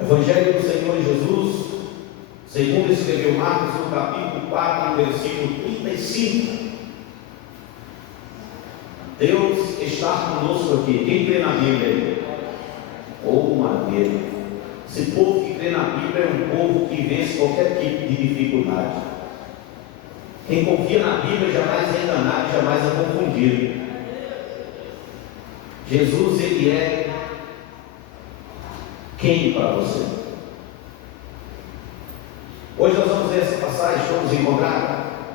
Evangelho do Senhor Jesus, segundo escreveu Marcos, no capítulo 4, versículo 35. Deus está conosco aqui. Quem crê na Bíblia? Oh, maravilha! Esse povo que crê na Bíblia é um povo que vence qualquer tipo de dificuldade. Quem confia na Bíblia jamais é enganado, jamais é confundido. Jesus, Ele é quem para você? Hoje nós vamos ver essa passagem, vamos encontrar.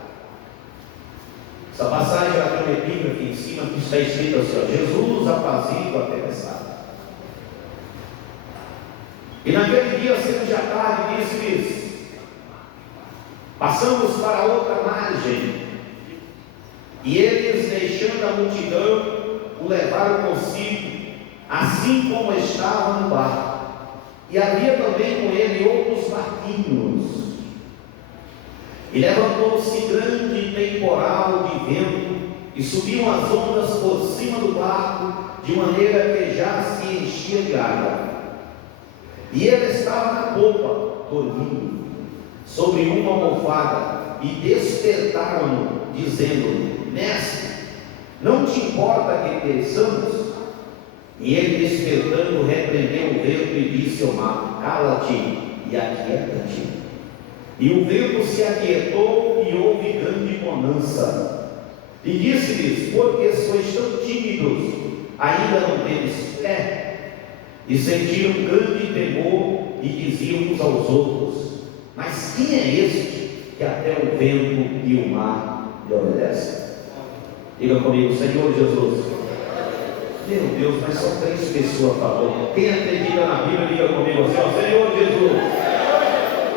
Essa passagem ela tem uma epígrafe aqui em cima que está escrito assim: ó, Jesus apazigua a tempestade. E naquele dia, sendo já tarde, disse-lhes: passamos para outra margem. E eles, deixando a multidão, o levaram consigo, assim como estava no barco. E havia também com ele outros barquinhos. E levantou-se grande temporal de vento, e subiam as ondas por cima do barco, de maneira que já se enchia de água. E ele estava na popa, dormindo, sobre uma almofada, e despertaram-no, dizendo: Mestre, não te importa que pereçamos? E ele, despertando, repreendeu o vento e disse ao mar: Cala-te e aquieta-te. E o vento se aquietou e houve grande bonança. E disse-lhes: Por que sois tão tímidos? Ainda não tendes fé? E sentiram grande temor e diziam uns aos outros: Mas quem é este que até o vento e o mar lhe obedecem? Diga comigo: Senhor Jesus. Meu Deus, mas só 3 pessoas falou. Quem acredita na Bíblia, diga comigo assim: ó, Senhor Jesus,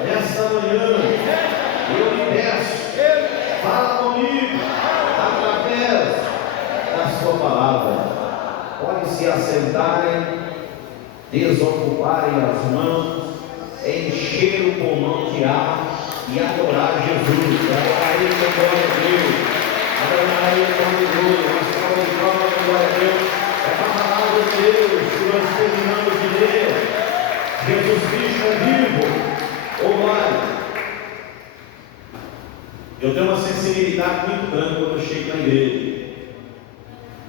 nessa manhã eu lhe peço, fala comigo através da sua palavra. Pode se assentarem, desocuparem as mãos, encher o pulmão de ar e adorar Jesus. Adorar Ele com glória a Deus. Adorar Ele com glória. Uma salva de palmas com glória a Deus. É a palavra de Deus que nós terminamos de ler. Jesus Cristo é vivo. Ô glória! Eu tenho uma sensibilidade muito grande quando eu chego na igreja.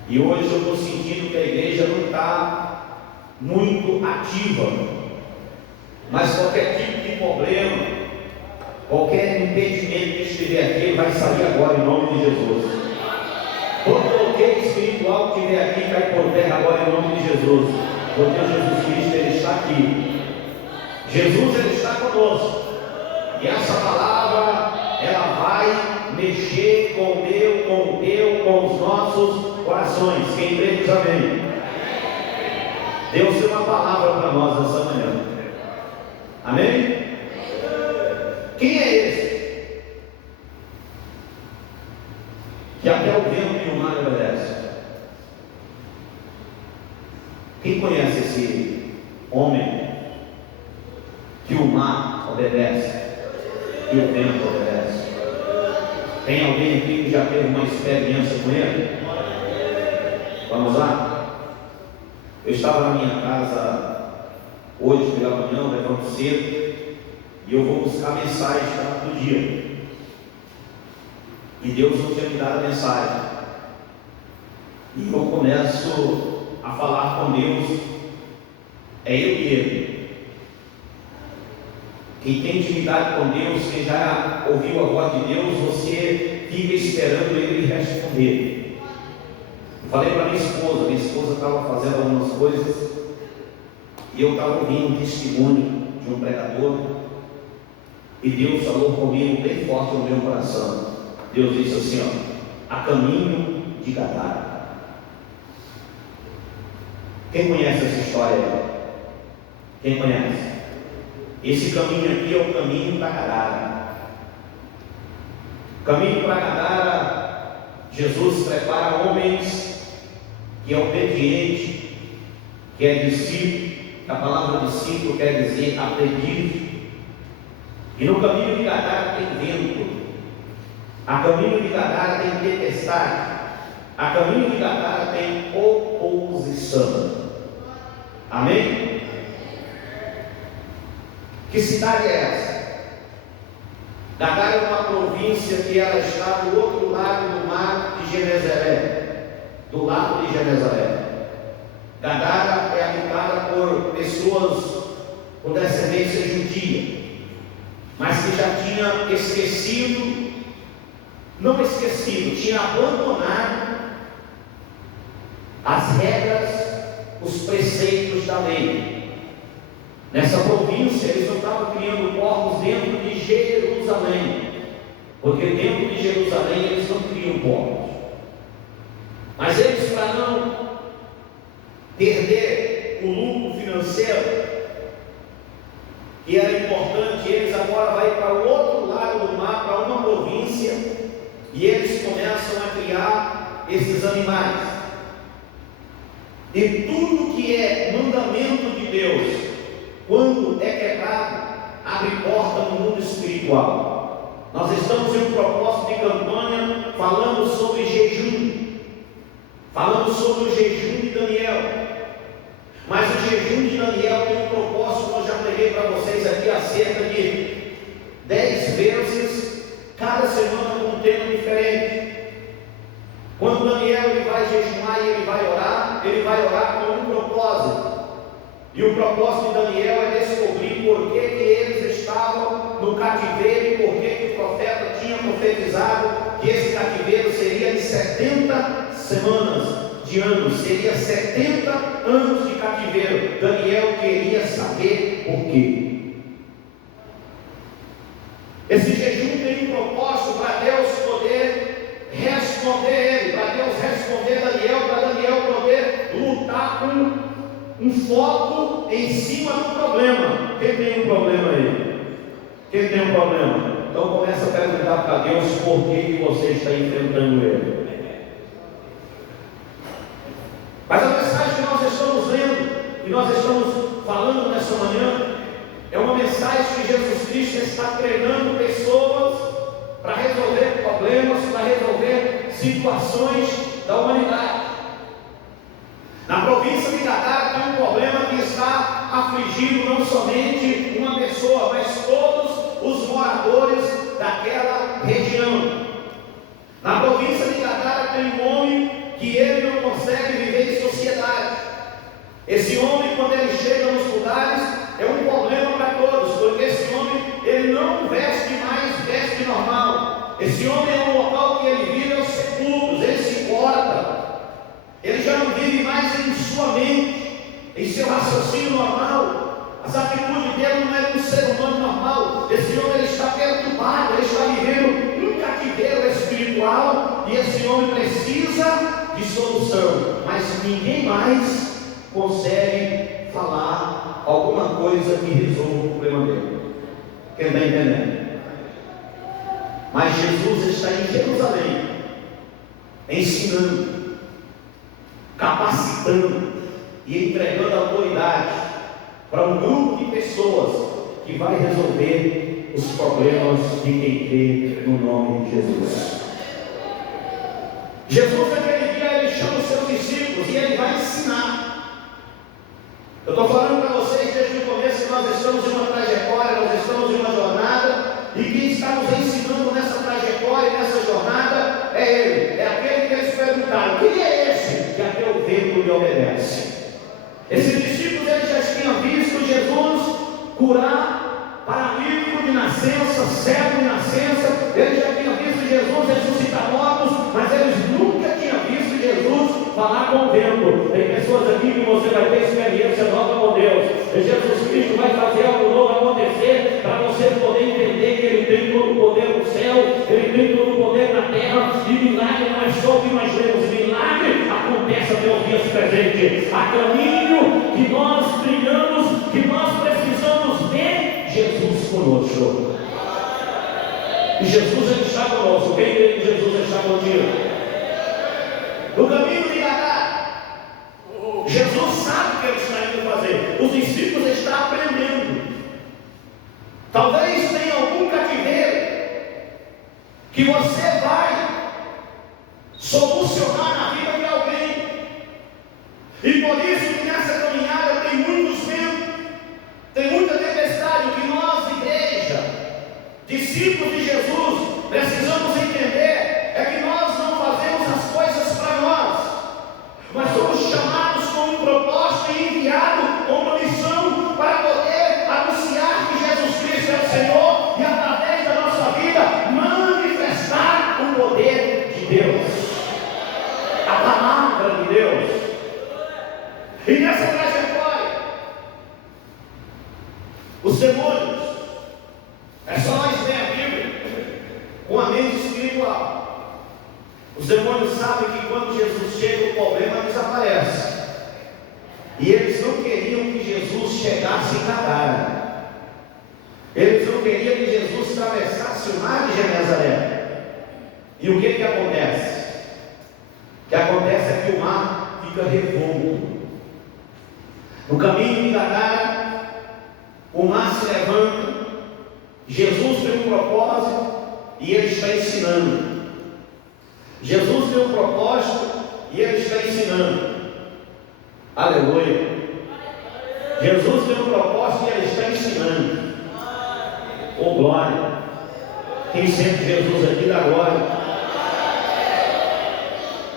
E hoje eu estou sentindo que a igreja não está muito ativa. Mas qualquer tipo de problema, qualquer impedimento que estiver aqui, ele vai sair agora em nome de Jesus. Todo bloqueio espiritual que estiver aqui cai por terra agora em nome de Jesus. Porque Jesus Cristo, Ele está aqui. Jesus, Ele está conosco. E essa palavra, ela vai mexer com o meu, com o teu, com os nossos corações. Quem crê diz amém. Deus tem uma palavra para nós nessa manhã. Amém? Quem é esse que até o vento e o mar obedece? Quem conhece esse homem que o mar obedece e o vento obedece? Tem alguém aqui que já teve uma experiência com ele? Vamos lá? Eu estava na minha casa hoje pela manhã, levanto cedo, e eu vou buscar mensagem para o dia. E Deus não tinha me dado a mensagem. E eu começo a falar com Deus. É eu e Ele. Quem tem intimidade com Deus, quem já ouviu a voz de Deus, você fica esperando Ele responder. Eu falei para minha esposa estava fazendo algumas coisas, e eu estava ouvindo um testemunho de um pregador, e Deus falou comigo bem forte no meu coração. Deus disse assim, ó: a caminho de Gadara. Quem conhece essa história aí? Quem conhece? Esse caminho aqui é o caminho para Gadara. O caminho para Gadara, Jesus prepara homens que é obediente, que é discípulo. A palavra discípulo quer dizer aprendiz. E no caminho de Gadara tem vento. A caminho de Gadara tem tempestade. A caminho de Gadara tem oposição. Amém? Que cidade é essa? Gadara é uma província que ela está do outro lado do mar de Genezaré, do lado de Genezaré. Gadara é habitada por pessoas com descendência judia, mas que já tinha esquecido, não esquecido, tinha abandonado as regras, os preceitos da lei. Nessa província eles não estavam criando porcos dentro de Jerusalém, porque dentro de Jerusalém eles não criam porcos. Mas eles, para não perder o lucro financeiro, que era importante, eles agora vão para o outro lado do mar, para uma província, e eles começam a criar esses animais. E tudo que é mandamento de Deus, quando é quebrado, abre porta no mundo espiritual. Nós estamos em um propósito de campanha falando sobre jejum, falando sobre o jejum de Daniel. Mas o jejum de Daniel tem um propósito que eu já preguei para vocês aqui há cerca de 10 vezes, cada semana com um tema diferente. Quando Daniel ele vai jejuar e ele vai orar com um propósito. E o propósito de Daniel é descobrir por que eles estavam no cativeiro e por que o profeta tinha profetizado que esse cativeiro seria de 70 semanas de anos, seria 70 anos de cativeiro. Daniel queria saber por quê. Esse jejum tem um propósito para Deus poder responder ele, para Deus responder Daniel, para Daniel poder lutar com um foco em cima do problema. Quem tem um problema aí? Quem tem um problema? Então começa a perguntar para Deus por que você está enfrentando ele. Mas a mensagem que nós estamos lendo e nós estamos falando nessa manhã é uma mensagem que Jesus Cristo está treinando pessoas para resolver problemas, para resolver situações da humanidade. Na província de Gadara tem um problema que está afligindo não somente uma pessoa, mas todos os moradores daquela região. Na província de Gadara tem um homem que ele não consegue viver em sociedade. Esse homem, quando ele chega nos lugares, é um problema para todos, porque esse homem ele não veste mais veste normal. Esse homem é um local que ele vive aos sepulcros, ele se corta. Ele já não vive mais em sua mente, em seu raciocínio normal. As atitudes dele não é de um ser humano normal. Esse homem ele está perturbado, ele está vivendo um cativeiro espiritual. E esse homem precisa de solução. Mas ninguém mais consegue falar alguma coisa que resolva o problema dele. Quem está entendendo? Mas Jesus está em Jerusalém, ensinando, capacitando e entregando autoridade para um grupo de pessoas que vai resolver os problemas de quem crê no nome de Jesus. Jesus naquele dia ele chama os seus discípulos e ele vai ensinar. Eu estou falando para vocês desde o começo que nós estamos em uma trajetória, nós estamos em uma jornada, e quem está nos ensinando nessa trajetória e nessa jornada é Ele, é aquele que eles perguntaram: quem é esse que até o vento lhe obedece? Esses discípulos eles já tinham visto Jesus curar paralítico de nascença, cego de nascença, eles já tinham visto Jesus ressuscitar mortos, mas eles nunca tinham visto Jesus falar com o vento. Tem pessoas aqui que você vai ter experiência nova com Deus, e Jesus Cristo vai fazer algo novo acontecer para você poder entender que Ele tem todo o poder no céu, Ele tem todo o poder na terra, e milagre não é só o que nós vemos, milagre acontece até os dias presentes. Há caminho que nós trilhamos, que nós precisamos ver Jesus conosco. E Jesus ele está conosco. Quem crê que Jesus está contigo? No caminho de Gadara, Jesus sabe o que ele está indo fazer. Os discípulos estão aprendendo. Talvez tenha algum cativeiro que você vai solucionar na vida de alguém. E por isso que nessa caminhada tem muitos ventos, tem muita tempestade. O que nós discípulos de Jesus, precisamos entender é que nós não fazemos as coisas para nós, mas somos chamados com um propósito e enviados com uma missão para poder anunciar que Jesus Cristo é o Senhor e através da nossa vida manifestar o poder de Deus, a palavra de Deus. E nessa trajetória, os demônios, é só nós ler a Bíblia com a mente espiritual. Os demônios sabem que quando Jesus chega, o problema desaparece. E eles não queriam que Jesus chegasse em Gadara. Eles não queriam que Jesus atravessasse o mar de Genezaré. E o que acontece? O que acontece é que o mar fica revolto. No caminho de Gadara, o mar se levanta. Jesus tem um propósito e ele está ensinando. Jesus tem um propósito e ele está ensinando. Aleluia. Jesus tem um propósito e ele está ensinando. Oh glória. Quem sente Jesus aqui da glória.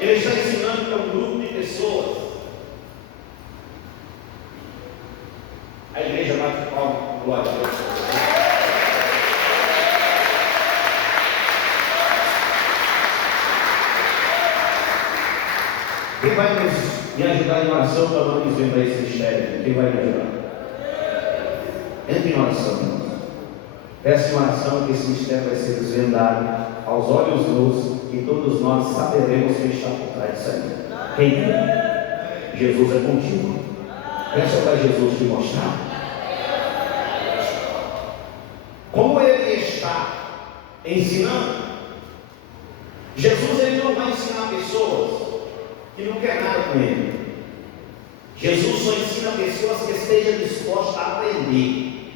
Ele está ensinando para um grupo de pessoas. A igreja bate palma, glória a Deus. Quem vai me ajudar em oração para não desvendar esse mistério? Quem vai me ajudar? Entre em oração, irmãos. Peça em oração que esse mistério vai ser desvendado aos olhos nus e todos nós saberemos quem está por trás disso aí. Quem é? Jesus é contigo. Peça para Jesus te mostrar. Como ele está ensinando, Jesus ele não vai ensinar pessoas que não quer nada com ele. Jesus só ensina pessoas que estejam dispostas a aprender.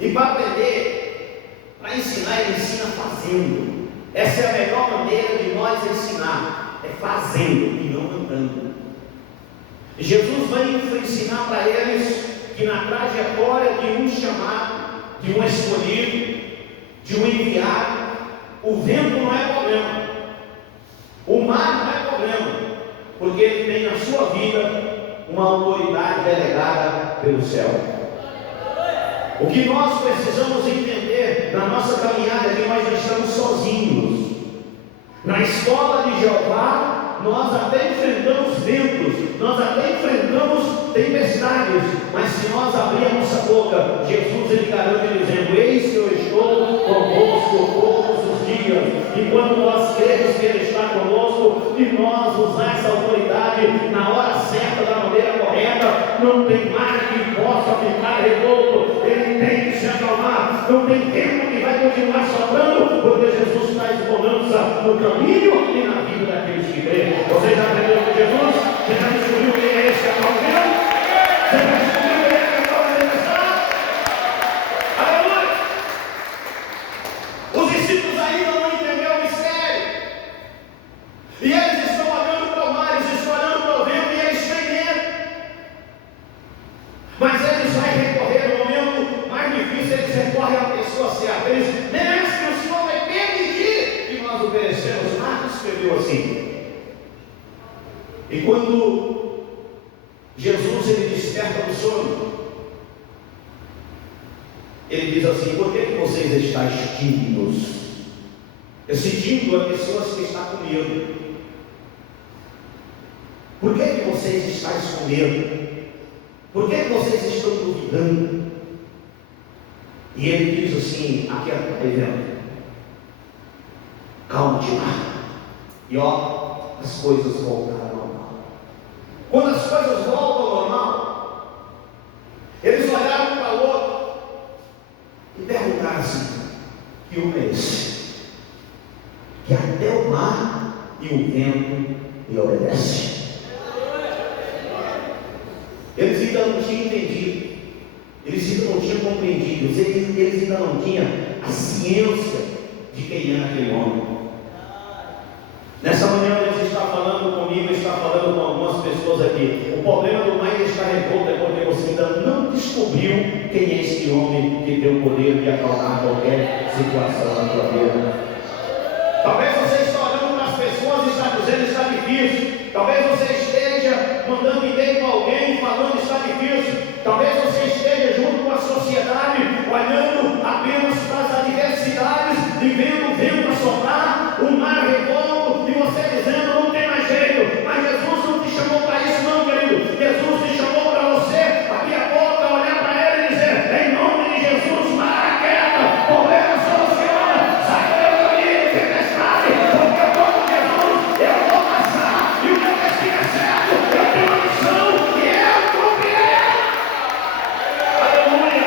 E para aprender, para ensinar, ele ensina fazendo. Essa é a melhor maneira de nós ensinar, é fazendo e não andando. Jesus vai ensinar para eles que na trajetória de um chamado, de um escolhido, de um enviado, o vento não é problema, o mar não é problema, porque ele tem na sua vida uma autoridade delegada pelo céu. O que nós precisamos entender na nossa caminhada é que nós não estamos sozinhos. Na escola de Jeová, nós até enfrentamos ventos, nós até enfrentamos tempestades, mas se nós abrir a nossa boca, Jesus ele garante dizendo: eis que eu estou convosco todos os dias. E quando nós cremos que ele está conosco e nós usar essa autoridade na hora certa, da maneira correta, não tem mar que possa ficar revolto, ele tem que se acalmar, não tem tempo que vai continuar soprando, porque Jesus traz bonança no caminho e na vida daqueles que creem. Você já aprendeu com Jesus? Você já descobriu quem é esse que acalma o vento? Você já descobriu quem é que acalma a tempestade? Aleluia! Os discípulos ainda não entenderam o mistério. E eles estão olhando para o mar, eles estão olhando para o vento e eles têm medo. Mas eles vão recorrer no momento mais difícil, eles recorrem à pessoa certa. Eles, mestre, o Senhor vai permitir que nós obedecemos. Marcos escreveu assim. E quando Jesus ele desperta do sono, ele diz assim: por que vocês estáis tímidos? Esse tímido é pessoas que estão com medo. Por que vocês estáis com medo? Por que vocês estão duvidando? E ele diz assim: aqui está vendo? Calma de mar. E ó, as coisas voltaram ao normal. Quando as coisas voltam ao normal, eles olharam um para o outro e perguntaram assim: que homem é esse? Que até o mar e o vento lhe obedecem. Eles ainda não tinham entendido, eles ainda não tinham compreendido, eles ainda não tinham a ciência de quem era aquele homem. Nessa manhã Deus está falando comigo, está falando com algumas pessoas aqui. O problema do mar está revolto é porque você ainda não descobriu quem é esse homem que tem o poder de acalmar qualquer situação na tua vida. Talvez você esteja olhando para as pessoas e está dizendo está difícil. Talvez você esteja mandando e-mail para alguém falando está difícil. Talvez você esteja junto com a sociedade olhando apenas para as adversidades e vendo o vento assoprar, o mar revolto e você dizendo não tem mais jeito. Mas Jesus não te chamou para isso não, querido. Jesus te chamou para você abrir a boca, olhar para ele e dizer em nome de Jesus, mar quieta, problema soluciona, sai do meu caminho de tempestade, porque eu estou com Jesus, eu vou passar e o meu destino é certo, eu tenho uma missão e eu cumprirei. Aleluia!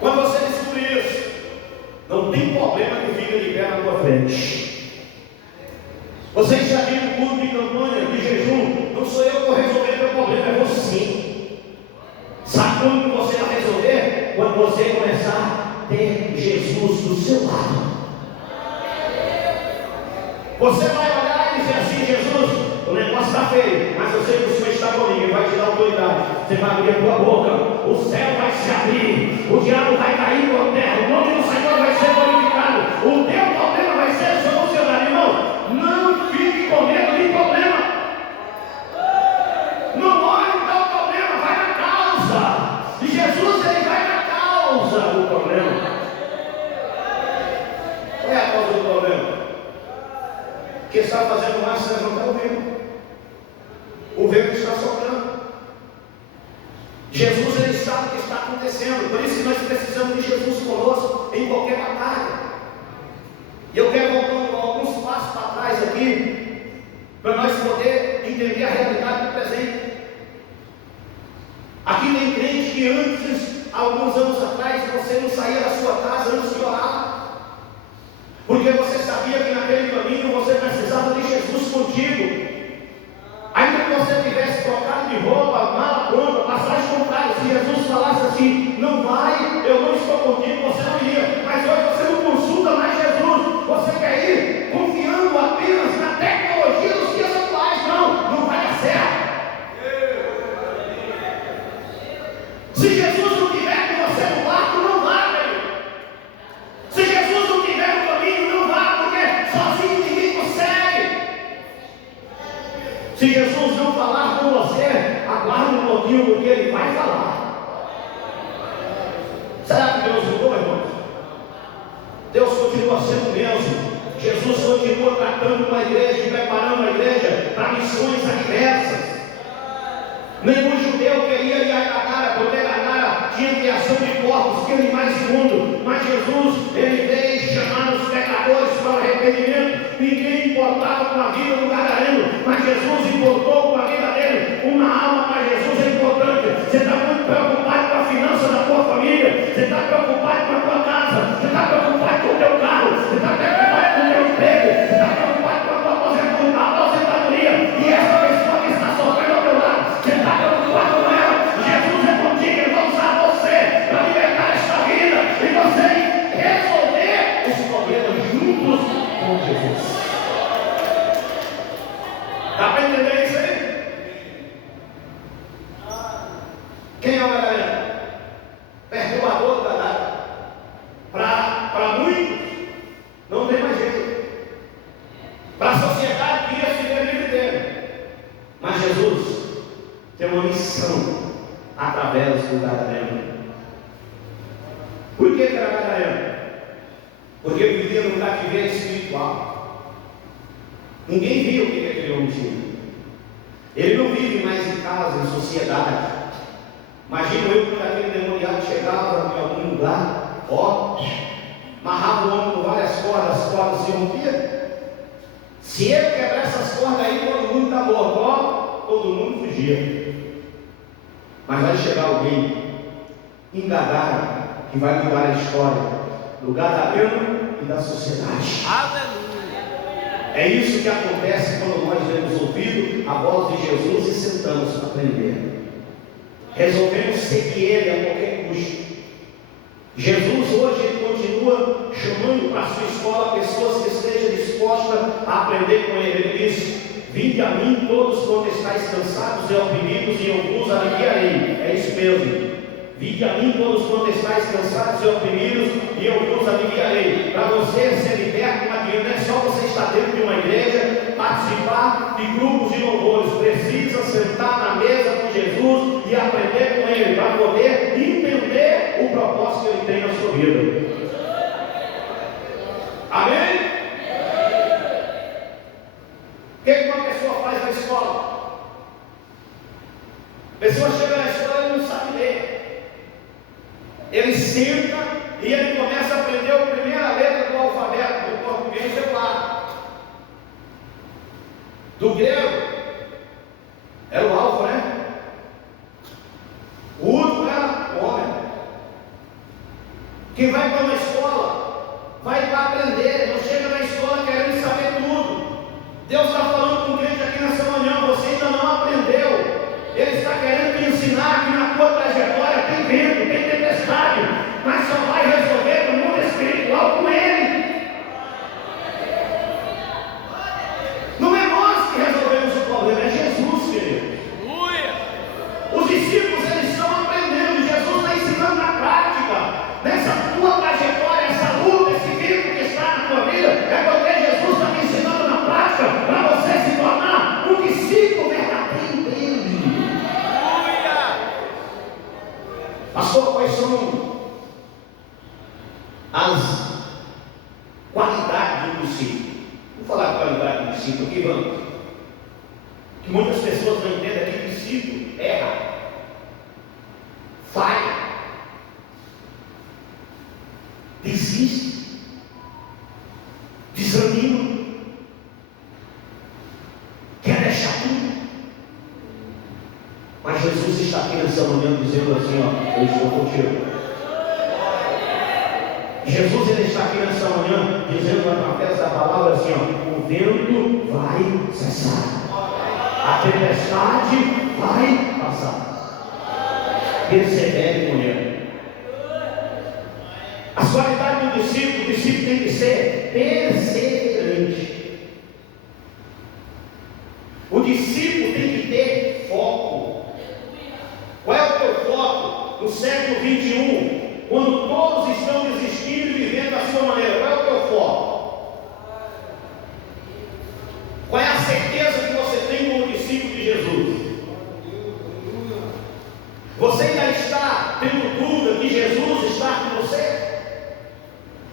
Quando você descobrir isso, não tem problema que fica de pé na tua frente. Você já viu o culto de campanha, de jejum? Não sou eu que vou resolver teu problema, é você. Sabe quando você vai resolver? Quando você começar a ter Jesus do seu lado. Você vai olhar e dizer assim, Jesus, o negócio está feio, mas eu sei que o Senhor está comigo, Ele vai te dar autoridade. Você vai abrir a tua boca, o céu vai se abrir, o diabo vai cair por terra, o nome do Senhor vai ser glorificado, o teu problema vai ser solucionado, irmão. Não fique com medo de problema. Não olhe para o problema, vai na causa. E Jesus, Ele vai na causa do problema. Qual é a causa do problema? Que está fazendo mais se levantar o vento. O vento está soprando. Jesus, Ele sabe o que está acontecendo. Por isso que nós precisamos de Jesus conosco em qualquer batalha. E eu quero voltar alguns passos para trás aqui, para nós poder entender a realidade do presente. Aqui tem crente que antes, alguns anos atrás, você não saía da sua casa antes de orar, porque você sabia que naquele caminho você precisava de Jesus contigo. Ainda que você tivesse trocado de roupa, mala pronta, passagem comprada, se Jesus falasse assim, não vai, eu não estou contigo, você não iria. Mas hoje você não consulta mais Jesus, você quer ir confiando apenas na tecnologia dos dias atuais. Não vai dar certo. Se Jesus não tiver com você no barco, não vá, querido. Se Jesus não tiver no caminho, não vá, porque sozinho ninguém consegue. Se Jesus não falar com você, aguarde um pouquinho, porque Ele vai falar. Será que Deus mudou, irmãos? Deus continua sendo o mesmo. Jesus continua tratando com a igreja e preparando a igreja para missões adversas. Nenhum judeu queria ir a Gadara, porque Gadara tinha criação de porcos, de animais imundos. Mas Jesus, Ele veio chamar os pecadores para o arrependimento. Ninguém importava com a vida do gadareno, mas Jesus importou com a vida dele. Uma alma para Jesus é importante. Você está muito preocupado com a finança da tua família, você está preocupado com a tua casa, você está preocupado com o teu carro, você está preocupado com o teu emprego, você está preocupado com a tua aposentadoria, e essa pessoa que está sofrendo ao teu lado, você está preocupado com ela. Jesus é contigo, Ele vai usar você para libertar esta vida e você resolver os problemas juntos com Jesus. Dá para entender isso aí? Quem é o gadareno? Perturbador do gadareno. Para muitos, não tem mais jeito. Para a sociedade, queria se ver livre dele. Mas Jesus tem uma missão através do gadareno. Por que era gadareno? Porque ele vivia no cativeiro espiritual. Ninguém viu o que aquele homem tinha. Ele não vive mais em casa, em sociedade. Imagino eu quando aquele demoniado chegava em algum lugar, amarrava o homem com várias cordas, as cordas se rompiam. Se ele quebrar essas cordas aí, todo mundo está morto, todo mundo fugia. Mas vai chegar alguém em Gadara que vai mudar a história do gadareno e da sociedade. Aleluia! É isso que acontece quando nós temos ouvido a voz de Jesus e sentamos para aprender. Resolvemos seguir Ele a qualquer custo. Jesus hoje Ele continua chamando para a sua escola pessoas que estejam dispostas a aprender com Ele. Ele diz: Vinde a mim todos quanto estáis cansados e oprimidos, e eu vos aliviarei. É isso mesmo. Vinde a mim todos quanto estáis cansados e oprimidos, e eu vos aliviarei. Para você ser liberto, não é só você estar dentro de uma igreja, participar de grupos de louvores. Precisa sentar na mesa com Jesus e aprender com Ele, para poder entender o propósito que Ele tem na sua vida. Amém? O que uma pessoa faz na escola? A pessoa chega na escola e não sabe ler. Ele senta e ele começa a aprender a primeira letra do alfabeto, do português, é lá. Do grego, era o alfa, né? O último era o homem. Que vai para uma escola, vai para aprender, não chega na escola querendo saber tudo. Deus está falando com o crente aqui nessa manhã, você ainda não aprendeu. Ele está querendo te ensinar que na tua trajetória tem vento, tem tempestade, mas só vai resolver no mundo espiritual com Ele. Não é nós que resolvemos o problema, é Jesus, querido. Os discípulos, eles estão aprendendo, Jesus está ensinando na prática. Nessa tua trajetória, essa luta, esse vento que está na tua vida, é porque Jesus está te ensinando na prática, para você se tornar um discípulo verdadeiro dele. Pastor, quais são as qualidades do discípulo? Vou falar de qualidade do discípulo aqui, vamos. Que muitas pessoas não entendem que discípulo erra, falha, desiste, desanima, quer deixar tudo. Mas Jesus está aqui nessa manhã dizendo assim, ó, eu estou contigo. Jesus, ele está aqui nessa manhã dizendo através da palavra assim, ó, o vento vai cessar, a tempestade vai passar. Persevere com ele. As qualidades do discípulo, o discípulo tem que ser perseverante. O discípulo tem que ter foco. Qual é o teu foco no século 21? Quando todos estão desistindo e vivendo da sua maneira, qual é o teu foco? Qual é a certeza que você tem como discípulo de Jesus? Você ainda está tendo dúvida que Jesus está com você?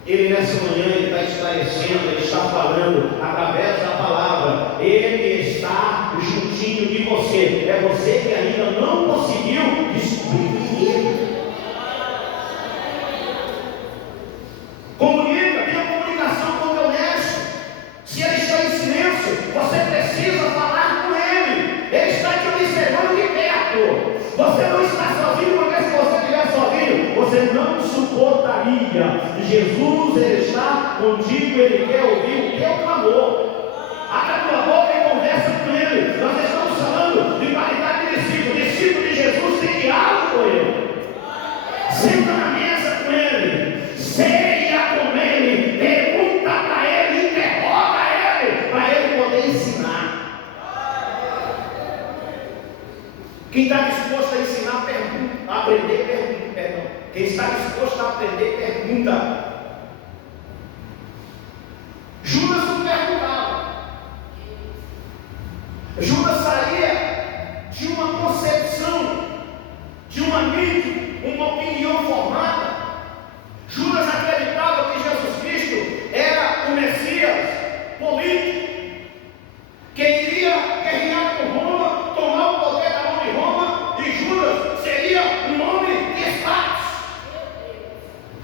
Ele nessa manhã, ele está esclarecendo, ele está falando através da palavra, ele está juntinho de você, é você que ainda não conseguiu descobrir ele. Comunica, tenha comunicação com o teu mestre. Se ele está em silêncio, você precisa falar com ele. Ele está te observando de perto. Você não está sozinho, porque se você estiver sozinho, você não suportaria. Jesus, ele está contigo, ele quer ouvir o teu clamor. Abra a tua boca e conversa com ele. Nós estamos falando de qualidade de discípulo. O discípulo de Jesus tem diálogo com ele. Senta na mesa com ele. Ceia com ele. Pergunta para ele, interroga ele, para ele poder ensinar. Quem está disposto a ensinar, pergunta. A aprender, pergunta. Perdão. Quem está disposto a aprender, pergunta. Judas não perguntava. Judas saía de uma concepção, de uma mente, uma opinião formada. Judas acreditava que Jesus Cristo era o Messias político, que iria guerrear com Roma, tomar o poder da mão de Roma, e Judas seria um homem de status.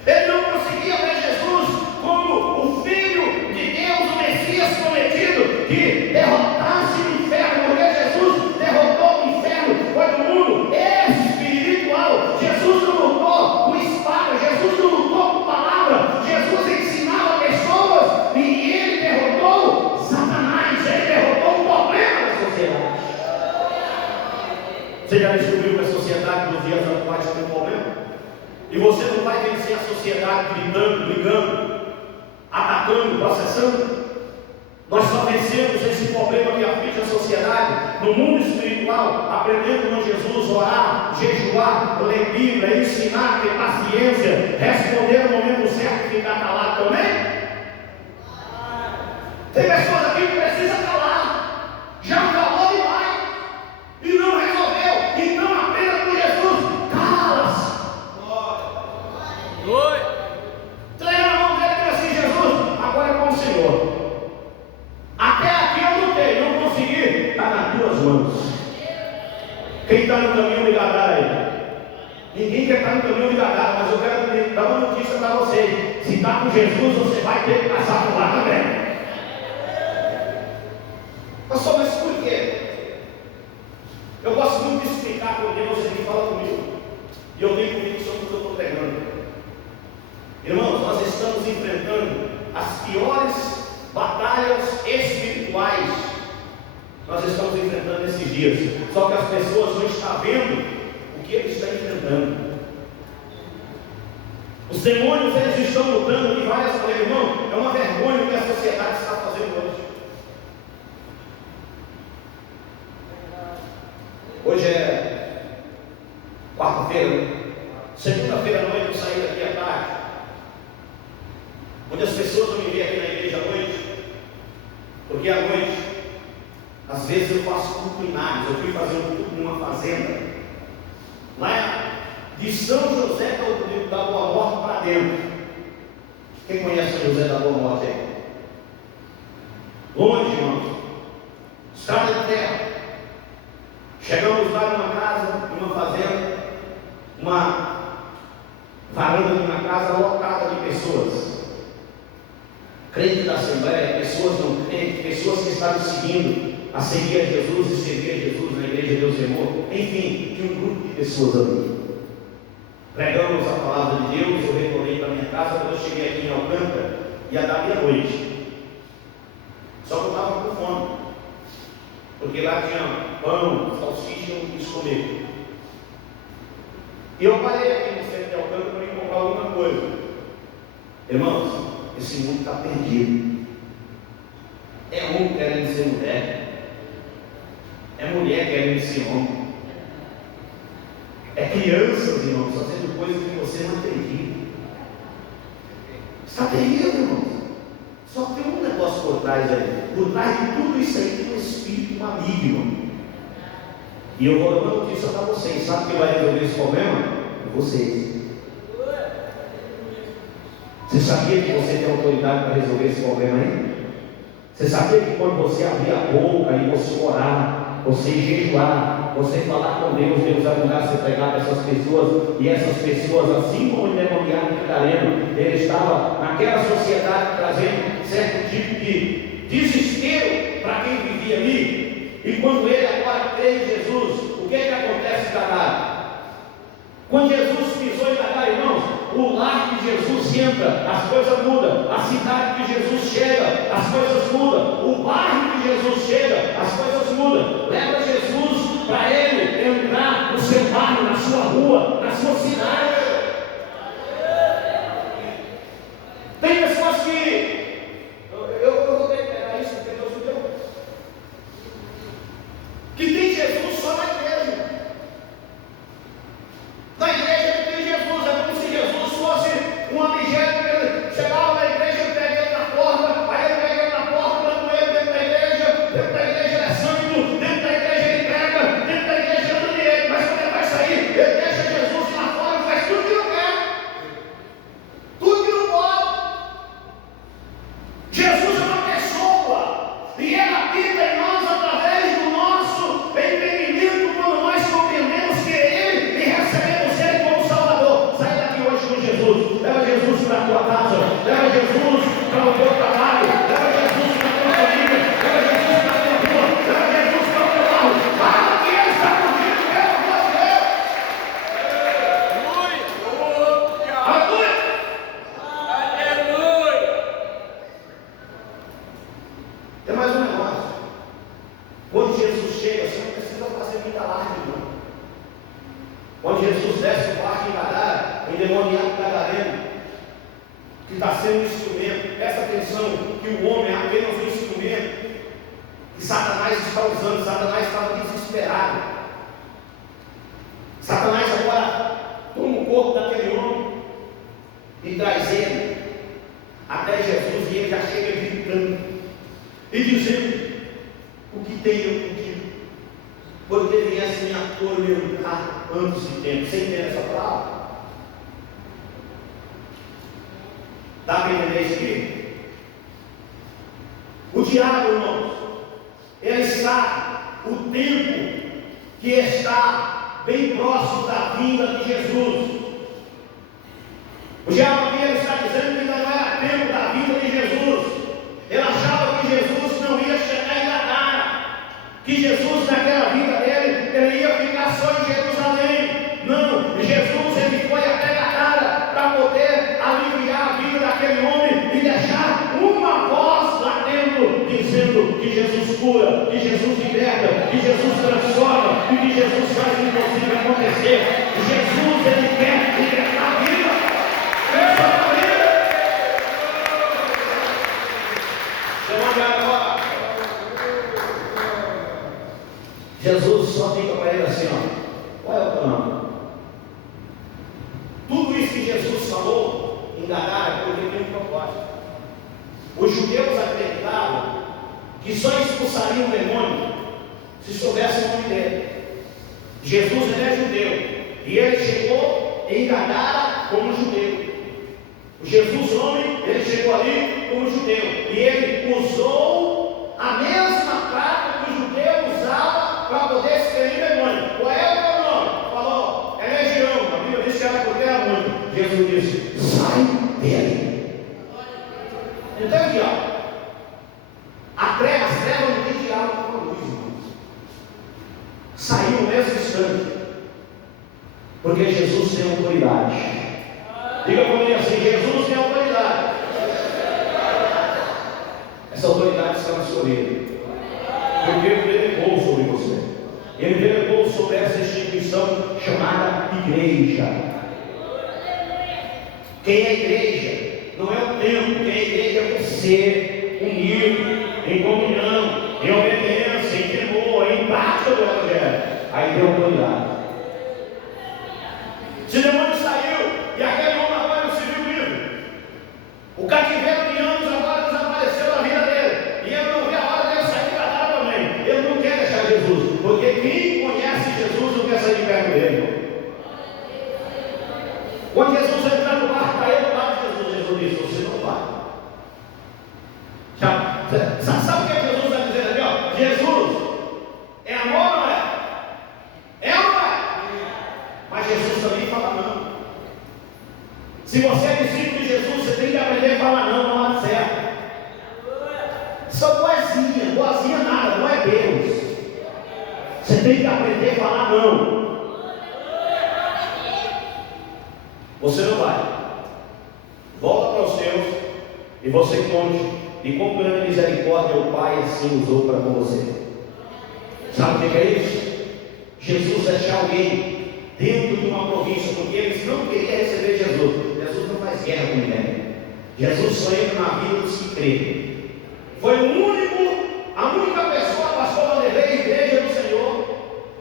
Ele não conseguia ver Jesus como o Filho de Deus, o Messias prometido, que derrotasse o inferno, porque Jesus derrotou o inferno, foi no mundo espiritual. Jesus não lutou com espada, Jesus não lutou com palavra, Jesus ensinava pessoas e ele derrotou Satanás, ele derrotou o problema da sociedade. Você já descobriu que a sociedade nos dias atuais tem um problema? E você não vai vencer a sociedade gritando, brigando, atacando, processando. Nós só vencemos esse problema que aflige a sociedade no mundo espiritual, aprendendo com Jesus, orar, jejuar, ler Bíblia, ensinar, ter paciência, responder no momento certo e ficar calado também. Tem pessoas aqui que precisam calar, já falou demais e não resolveu. Então aprenda com Jesus, cala-se. Treina a mão dele e diz assim: Jesus, agora é com o Senhor. Até aqui eu lutei, não consegui, está nas tuas mãos. Quem está no caminho de Gadara aí? Ninguém quer estar no caminho de Gadara, mas eu quero dar uma notícia para vocês: se está com Jesus, você vai ter que passar por lá também. Pastor, mas por quê? Eu gosto muito de explicar com Deus, ele fala comigo, e eu tenho convicção do que eu estou pregando. Irmãos, nós estamos enfrentando as piores batalhas espirituais. Nós estamos enfrentando esses dias. Só que as pessoas não estão vendo o que eles estão enfrentando. Os demônios, eles estão lutando de várias maneiras. Irmão, é uma vergonha o que a sociedade está fazendo hoje. Hoje é quarta-feira, né? Segunda-feira à noite eu saí daqui à tarde, onde as pessoas não me veem aqui na igreja à noite, porque à noite, às vezes eu faço culto em Naves. Eu fui fazer um culto numa fazenda, lá de São José da Boa Morte para dentro. Quem conhece São José da Boa Morte aí? Longe, irmãos, estrada de terra. Chegamos lá numa casa, numa fazenda, uma varanda de uma casa lotada de pessoas, crentes da Assembleia, pessoas não crentes, pessoas que estavam seguindo a seguir a Jesus e servir a Jesus na igreja de Deus e Amor. Enfim, tinha um grupo de pessoas ali. Pregamos a palavra de Deus, eu retornei para minha casa. Quando eu cheguei aqui em Alcântara, ia dar meia-noite. Só que eu estava com fome, porque lá tinha pão, salsicha e quis comer. E eu parei aqui no centro de Alcântara para ir comprar alguma coisa. Irmãos, esse mundo está perdido. É homem querendo ser mulher, é mulher querendo ser homem, é crianças, irmãos, fazendo coisas que você não acredita. Está terrível, irmãos. Só que tem um negócio por trás aí. Por trás de tudo isso aí tem um espírito maligno. E eu vou dar uma notícia para vocês. Sabe quem vai resolver esse problema? É vocês. Você sabia que você tem autoridade para resolver esse problema aí? Você sabia que quando você abrir a boca e você orar, você jejuar, você falar com Deus, Deus vai mandar você pregar para essas pessoas, e essas pessoas, assim como o endemoniado Gadareno, ele estava naquela sociedade trazendo certo tipo de desespero para quem vivia ali. E quando ele agora crê em Jesus, o que acontece em Gadara? Quando Jesus pisou em Gadara, irmãos, o lar que Jesus entra, as coisas mudam. A cidade que Jesus chega, as coisas mudam. O bairro que Jesus chega, as coisas mudam. Leva Jesus para ele entrar no seu bairro, na sua rua, na sua cidade. Tem pessoas que eu vou ter que pegar isso porque Deus me deu, que tem Jesus só na igreja. Na igreja que tem Jesus, é como se Jesus fosse um objeto que ele chegava na igreja e pega ele na porta, aí ele pega ele na porta, dando ele dentro da igreja ele é santo, dentro da igreja ele prega, dentro da igreja ele anda ele, mas quando ele vai sair, ele deixa Jesus lá fora e faz tudo que não quer, tudo que não pode. Jesus é uma pessoa, e ele habita em nós através do nosso entendimento, quando nós compreendemos que é ele e recebemos ele como Salvador. Sai daqui hoje com Jesus, leva Jesus para a tua casa, leva Jesus para o teu trabalho, leva Jesus para a tua família, leva Jesus para a tua rua, leva Jesus para o teu carro. Fala que ele está contigo, pelo amor de Deus. Aleluia! Tem mais um negócio. Quando Jesus chega, você não precisa fazer muita alarde, não. Quando Jesus desce o barco em Gadara, o endemoniado Gadareno, que está sendo um instrumento, presta atenção que o homem é apenas um instrumento movimento que Satanás está usando. Satanás estava desesperado. Satanás agora toma o corpo daquele homem e traz ele até Jesus, e ele já chega gritando e dizendo: o que tenho contigo? Porque viesse me atormentar antes de tempo. Você entende essa palavra? Dá para entender isso aqui? O diabo, irmãos, ele está, o tempo que está bem próximo da vinda de Jesus. O diabo aqui está dizendo que ainda não era tempo da vinda de Jesus. Ele achava que Jesus não ia chegar em Gadara, que Jesus naquela vida dele, ele ia ficar só em Jerusalém. Não, Jesus ele foi até Gadara para poder aliviar a vida daquele homem e deixar uma voz lá dentro dizendo que Jesus cura, que Jesus liberta, que Jesus transforma e que Jesus faz o impossível acontecer. Jesus ele quer libertar a vida. Jesus só fica para ele assim, ó: qual é o teu nome? Tudo isso que Jesus falou em Gadara porque tem um propósito. Os judeus acreditavam que só expulsariam o demônio se soubesse o nome dele. Jesus ele é judeu e ele chegou em Gadara como judeu. O Jesus homem, ele chegou ali como judeu e ele usou a mesma prática que o judeu usava para poder expelir demônio. Qual é o teu nome? Falou: é legião. A Bíblia diz que era porque era muito. Jesus disse: sai dele. Então aqui, ó, as trevas não tem diálogo com a luz, irmãos. Saiu no mesmo instante, porque Jesus tem autoridade. Diga comigo assim: Jesus tem autoridade. Essa autoridade está na sua vida, porque ele delegou sobre você. Ele delegou sobre essa instituição chamada igreja. Quem é igreja? Não é o templo. Quem é igreja é você, unido, em comunhão, em obediência, em temor, em prática do Evangelho. Aí tem autoridade. Se o demônio saiu e aquele homem agora não se viu livre, o cativeiro de anos agora desapareceu da vida dele, e ele não vê a hora dele sair de Gadara também. Ele não quer deixar Jesus, porque quem conhece Jesus não quer sair de perto dele. Quando Jesus entrar no barco para ele, Jesus disse: você não vai. Sabe o que Jesus está dizendo aqui? Ó? Jesus é amor ou não é? É ou não é? Mas Jesus também fala não. Se você é discípulo de Jesus, você tem que aprender a falar não, não há certo. Só boazinha, boazinha nada, não é Deus. Você tem que aprender a falar não. Você não vai. Volta para os seus e você conte e com grande misericórdia o Pai assim usou para com você. Sabe o que é isso? Jesus deixar alguém dentro de uma província, porque eles não queriam receber Jesus. Jesus não faz guerra com ninguém. Jesus só entra na vida dos que creem. Foi a única pessoa, pastor Vanderlei, igreja do Senhor,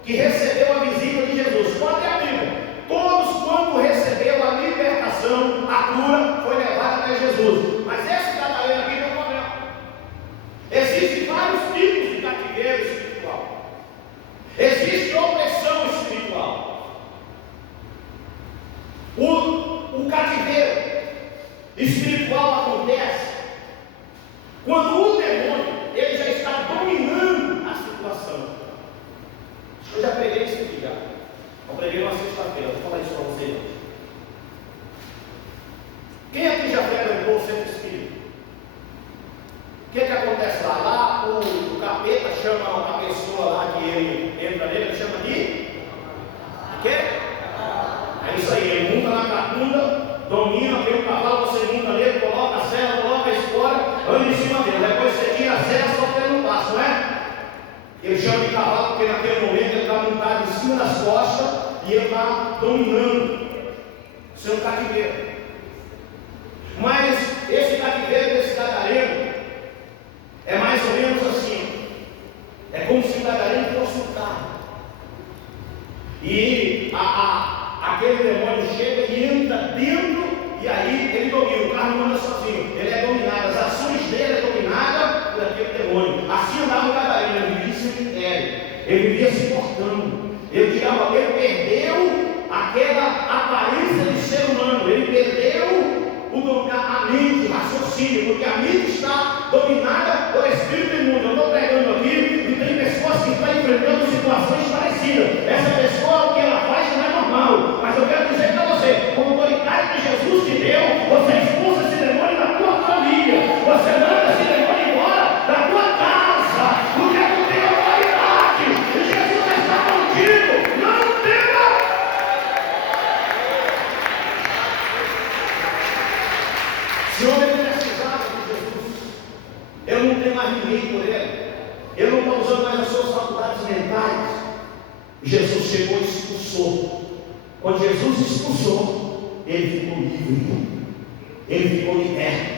que recebeu a visita de Jesus. Qual é a Bíblia? Todos quando recebeu a libertação, a cura, foi levada até Jesus. Mas esse gadareno aqui tem um problema. Existem vários tipos de cativeiro espiritual. Existe opressão espiritual. O cativeiro espiritual acontece quando o demônio ele já está dominando a situação. Eu já preguei isso aqui já. Eu preguei uma sexta-feira, vou falar isso para vocês hoje. Quem aqui já frequentou o centro espírita? O que acontece lá? Lá o capeta chama a pessoa lá que ele entra nele, ele chama de quê? É isso aí, ele monta na catunda, domina, tem um cavalo, você monta nele, coloca a serra, coloca a espora, anda em cima dele. Depois você tira a serra, só que ele não passa, não é? Ele chama de cavalo porque naquele momento ele está montado em cima das costas e ele está dominando o seu cativeiro. Mas esse cativeiro desse gadareno é mais ou menos como se o gadareno fosse um carro. E aquele demônio chega e entra dentro, e aí ele domina. O carro não anda sozinho, ele é dominado, as ações dele é dominada por aquele demônio. Assim andava o gadareno, ele vivia em cemitério, ele vivia se cortando. Ele perdeu aquela aparência de ser humano, ele perdeu a mente, o raciocínio, porque a mente está dominada pelo espírito imundo. Eu estou pregando aqui e tem pessoas que estão enfrentando situações parecidas. Essa pessoa, o que ela faz não é normal, mas eu quero dizer para você, com a autoridade que Jesus te deu, você expulsa esse demônio da tua família, você manda esse demônio embora da tua casa, porque tu tem autoridade e Jesus está contigo. Não tema. Se o homem precisava de Jesus, eu não tenho mais ninguém por ele, eu não estou usando mais as suas faculdades mentais. Jesus chegou e expulsou. Quando Jesus expulsou, ele ficou livre, ele ficou liberto.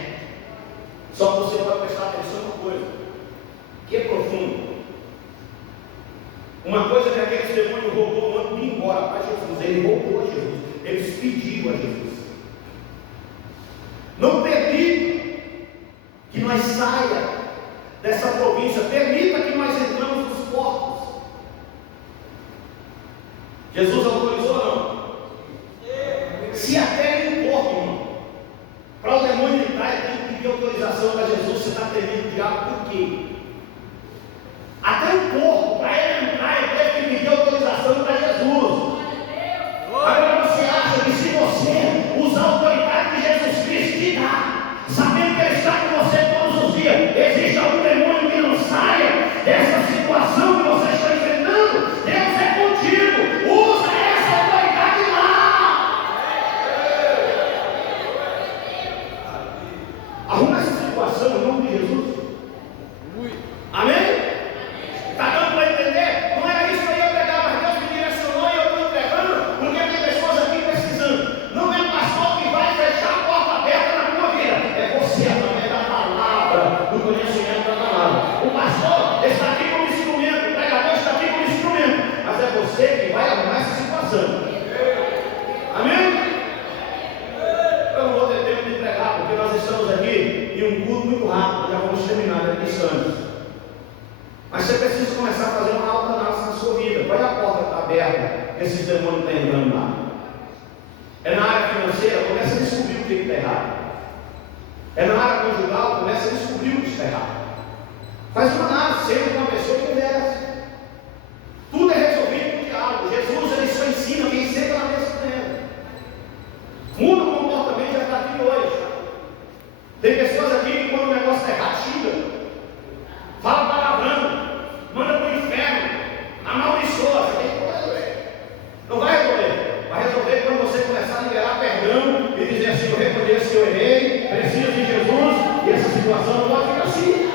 Só que você pode prestar atenção em uma coisa que é profunda. Uma coisa que aqueles demônios roubou antes de ir embora para Jesus, ele roubou a Jesus, eles pediram a Jesus: não permita que nós saia dessa província, permita que nós entramos nos portos. Jesus autorizou ou não? Se até em um porto, irmão, para o demônio entrar, ele tem que pedir autorização para Jesus. Você está temendo o diabo por quê? Até um porto, para ele entrar, ele teve que pedir autorização para Jesus. Agora você acha que se você usar a autoridade que Jesus Cristo te dá, sabendo que Ele está com você todos os dias, existe algum demônio que não saia dessa situação que você está enfrentando? Deus é contigo, usa essa autoridade lá. Arruma essa situação em nome de Jesus. Amém? Está dando para entender? Não era isso que eu ia pregar, mas Deus me direcionou e eu estou entregando, porque tem pessoas aqui precisando. Não é o pastor que vai fechar a porta aberta na tua vida, é você através da palavra, do conhecimento da palavra. O pastor está aqui como instrumento, o pregador está aqui como instrumento, mas é você que vai arrumar essa situação. Amém? Eu não vou ter tempo de pregar, porque nós estamos aqui em um culto muito rápido, já vamos terminar daqui a instantes. Mas você precisa começar a fazer uma autoanálise na sua vida. Qual é a porta que está aberta que esses demônios estão entrando lá? É na área financeira, começa a descobrir o que está errado. É na área conjugal, começa a descobrir o que está errado. Faz uma análise, senta com uma pessoa e conversa. Tudo é resolvido com diálogo. Jesus, ele só ensina quem senta na mesa com ele. Muda o comportamento já está aqui hoje. Tem pessoas aqui que quando o negócio está errado, xinga. Fala palavrão, manda para o inferno, amaldiçoa. Você tem que resolver. Não vai resolver. Vai resolver quando você começar a liberar perdão e dizer assim: eu reconheço que eu errei, preciso de Jesus, e essa situação não pode ficar assim.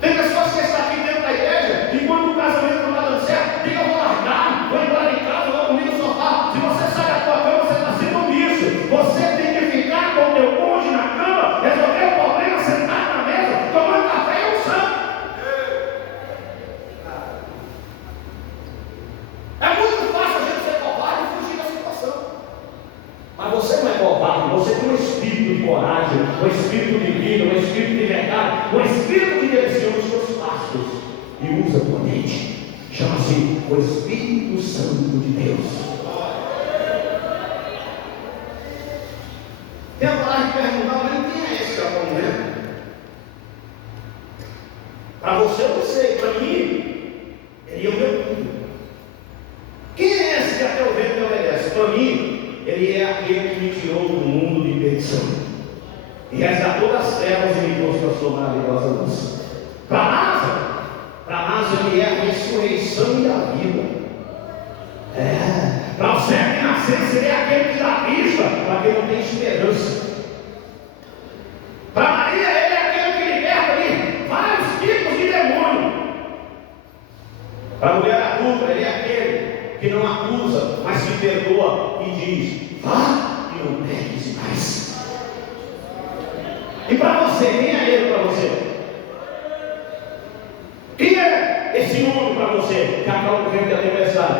Tem pessoas que estão aqui dentro da igreja e quando o casamento não está dando certo, diga: eu vou largar, vou embora de casa, vou dormir no sofá. Se você sai da tua cama, você está sendo um bicho. Você tem que ficar com o teu cônjuge na cama, resolver o problema sentado na mesa, tomando café e um santo. É muito fácil a gente ser covarde e fugir da situação. Mas você não é covarde, você tem um espírito de coragem, um espírito de vida, um espírito de verdade, um espírito que direciona os seus passos e usa a tua mente. Chama-se o Espírito Santo de Deus. Tem a coragem de perguntar: mas quem é esse que é o momento? Para você eu não sei, para mim, ele é o meu tudo. Quem é esse que até o vento me obedece? Para mim, ele é aquele que me tirou do mundo de perdição e resgatou das trevas e me trouxe para a sua maravilhosa luz. Para nós ele é a ressurreição e a vida. Para o cego que nascesse, ele é aquele que dá vista para quem não tem esperança. Para Maria, ele é aquele que liberta ali vários tipos de demônio. Para a mulher adulta, ele é aquele que não acusa, mas que perdoa e diz: vá e não peques mais. E para você, quem é ele para você?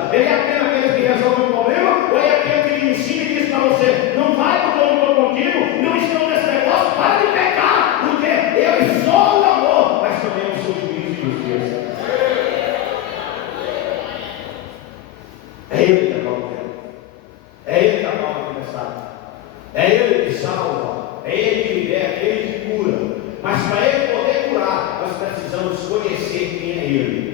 necessidade? Ele é apenas aquele que resolve o problema? Ou é aquele que lhe ensina e diz para você: não vai porque eu não estou contigo, não estou nesse negócio, para de pecar, porque eu sou o amor, mas também eu sou o juízo e justiça. É Ele que acalma o tempo, é Ele que acalma a tempestade, é Ele que salva, é Ele que liberta, é Ele que cura. Mas para Ele poder curar, nós precisamos conhecer quem é Ele.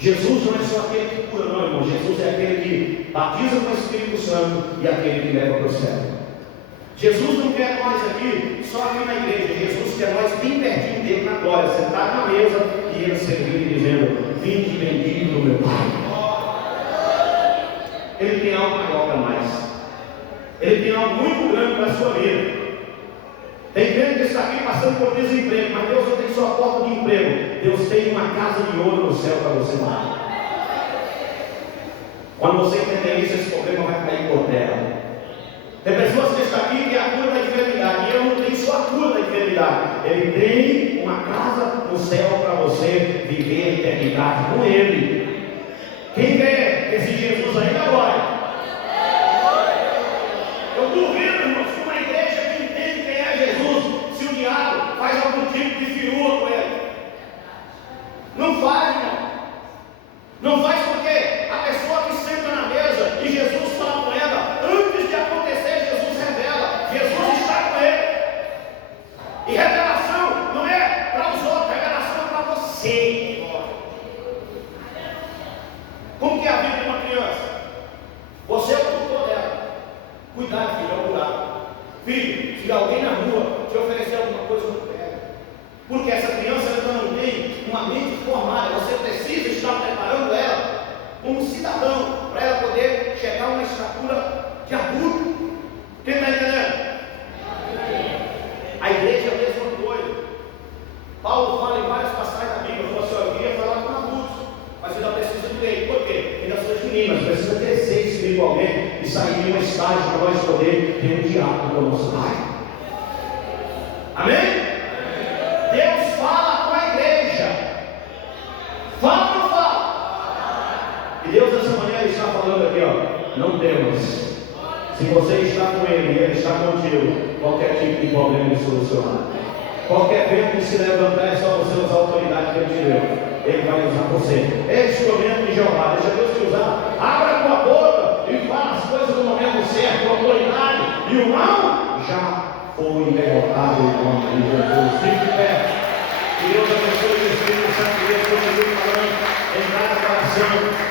Jesus não é só aquele que cura, não, irmão. Jesus é aquele que batiza com o Espírito Santo e aquele que leva para o céu. Jesus não quer nós aqui, só aqui na igreja. Jesus quer nós bem pertinho dele na glória, sentado na mesa e ele servindo e dizendo: vinde bendito do meu Pai. Ele tem algo maior para nós. Ele tem algo muito grande para a sua vida. Tem gente que está aqui passando por desemprego, mas Deus não tem só a porta de emprego. Deus tem uma casa de ouro no céu para você lá. Quando você entender isso, esse problema vai cair por terra. Tem pessoas que estão aqui que é a cura da enfermidade, e eu não tenho só a cura da enfermidade. Ele tem uma casa no céu para você viver a eternidade com Ele. Quem quer esse Jesus aí agora? Eu duvido, irmãos, que uma igreja que entende quem é Jesus, se o diabo faz algum tipo de firula com ele. Não faz, irmão. Não faz porque a pessoa que senta na mesa e Jesus fala com ela, antes de acontecer, Jesus revela. Jesus está com ele. E revelação não é para os outros, revelação é para você. Como que é a vida de uma criança? Você é o tutor dela. Cuidado, filho, é um buraco. Filho, se alguém na rua te oferecer alguma coisa, não pega. Porque essa criança ainda não tem uma mente formada. Você precisa estar preparando ela como cidadão, para ela poder chegar a uma estatura de adulto. Quem está entendendo? A igreja é a mesma coisa. Paulo fala em várias passagens da Bíblia: eu queria falar com adultos, mas ainda precisa de leite. Por quê? Ainda são meninas, precisa crescer espiritualmente e sair de um estágio para nós poder ter um diálogo com o nosso Pai. Amém? Deus fala com a igreja. Fala ou não fala? E Deus nessa manhã está falando aqui, ó: não temas. Se você está com Ele e Ele está contigo, qualquer tipo de problema é solucionado. Qualquer vento que se levantar, é só você usar a autoridade que Ele te deu. Ele vai usar você. É instrumento de Jeová. Deixa Deus te usar. Abra a tua boca e fala as coisas no momento certo, com autoridade. E o mal já foi derrotado em nome de Jesus. Fique de pé. Que Deus abençoe o Espírito Santo de Deus, continue falando em cada coração.